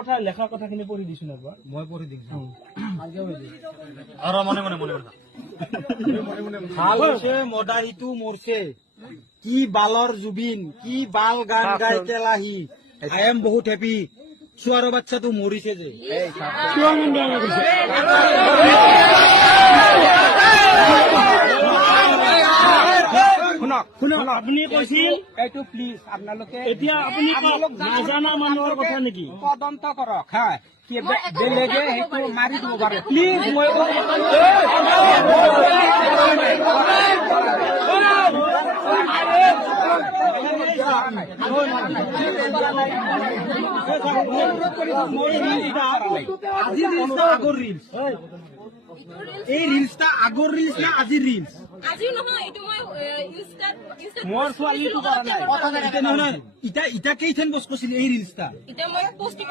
কথা লেখা কথাখিনি পঢ়ি দিছো না মই পঢ়ি দিম আৰু মনে মনে ভাল হৈছে মদাহীটো মৰছে কি বালৰ জুবিন কি বাল গান গাই কেলাহি আই এম বহুত হেপী চুৱাৰৰ বাচ্চাটো মৰিছে যে শুনক আপুনি কৈছিল এইটো প্লিজ আপোনালোকে এতিয়া আপুনি নাজানা মানুহৰ কথা নেকি তদন্ত কৰক হা বেলেগে সেইটো মাৰি দিব পাৰে প্লিজ মই এই ৰিলছটা আগৰ ৰিলছ না আজিৰ ৰিলছ আজি নহয় এইটো মই ইনষ্টাত মোৰ ছোৱালীটো কৰা নাই ইটা কেইথেন বস্তু আছিল এই ৰিলছটা এতিয়া মই পোষ্ট